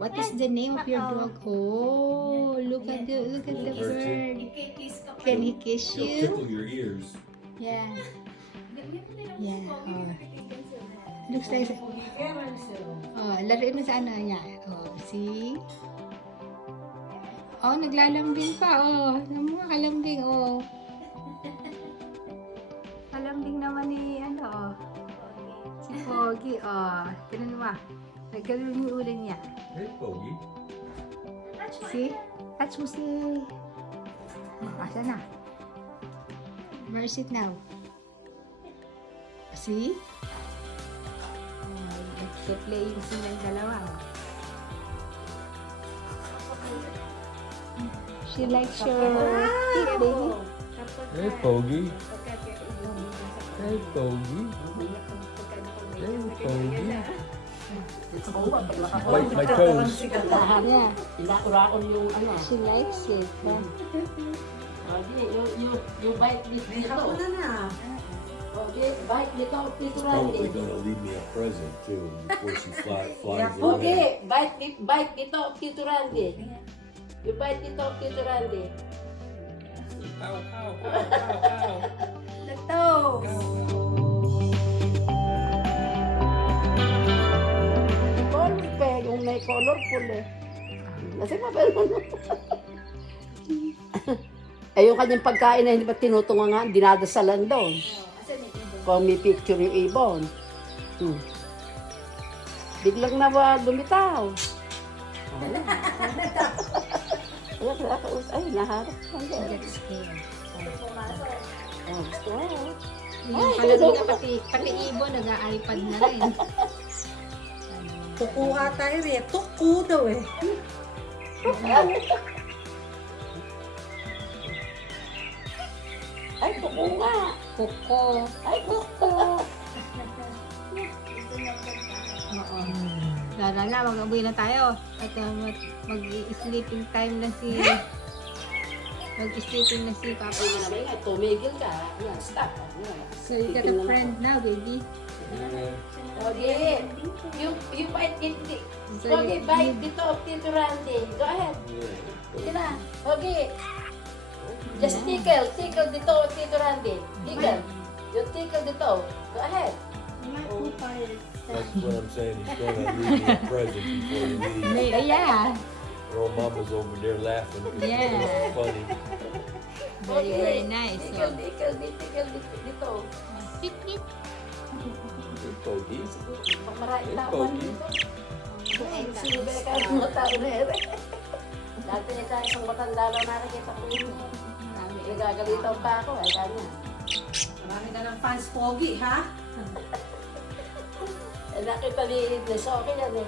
What is the name of your dog? Oh, look at the bird. Can he kiss He'll you? tickle your ears. Yeah. Yeah. Oh. Looks like. Oh, laruin mo sa ano niya. Oh, see? Oh, naglalambing pa. Oh, mga kalambing. Oh. Kalambing naman ni ano. Oh. Si Pogi. Oh, ganun mo. Ganun yung ulo niya. Hey, Bogey. See? Touch mo si... Oh, asa na? Where's it now? See? Nagpe-playing silang dalawa. She likes your feet, baby. Hey, Bogey. Hey, Bogey. Hey, Bogey. Bite my toes. Yeah, Inauraon yung ano. she likes it. Okay, you bite this dito. Okay, bite dito, Tito Probably Randy. gonna leave me a present too before she flies away. Okay, bite dito, Tito Randy. You bite dito, Tito Randy. Ow, ow, ow, ow, ow. Color pa, yung may colorful eh. Kasi mapelo na. Eh, yung kanyang pagkain na hindi pa tinutungan, dinadasalan doon. Kung may picture yung ibon. Biglang na lumitaw. Ay, naharap. She gets scared. Oh, gusto mo. Yung kalambing na pati ibon, nag-iPad na rin. Tuku ata yun eh. Tuku daw eh. Ay, tuko nga. Kuko. Ay, tuko. Oo. Lala na, mag-abuy na tayo. At mag-sleeping time na si... Mag-sleeping na si Papa. Ay, naman nga, tumigil ka. Yan, stop. Yan. So you got a friend now, baby. Okay. You bite it. So Okay, bite dito, Tito Randy. Go ahead. Sige na. Okay. Just tickle dito, Tito Randy. Tickle. You tickle dito. Go ahead. That's what I'm saying. He's gonna leave me a present before he leaves. Yeah. Your old mama's over there laughing because Yeah. it's funny. Very, very nice. Tickle dito. Pip, pip. Hey, Bogey. Maraming Hey, taman Bogey. dito. Sube ka ng mga tao na ere. Dati nito isang matanda lang nakikita ko yun. Nagagalitan pa ako eh, kanya. Marami ka ng fans pogi, ha? Eh, nakita ni Idris, okay yan eh.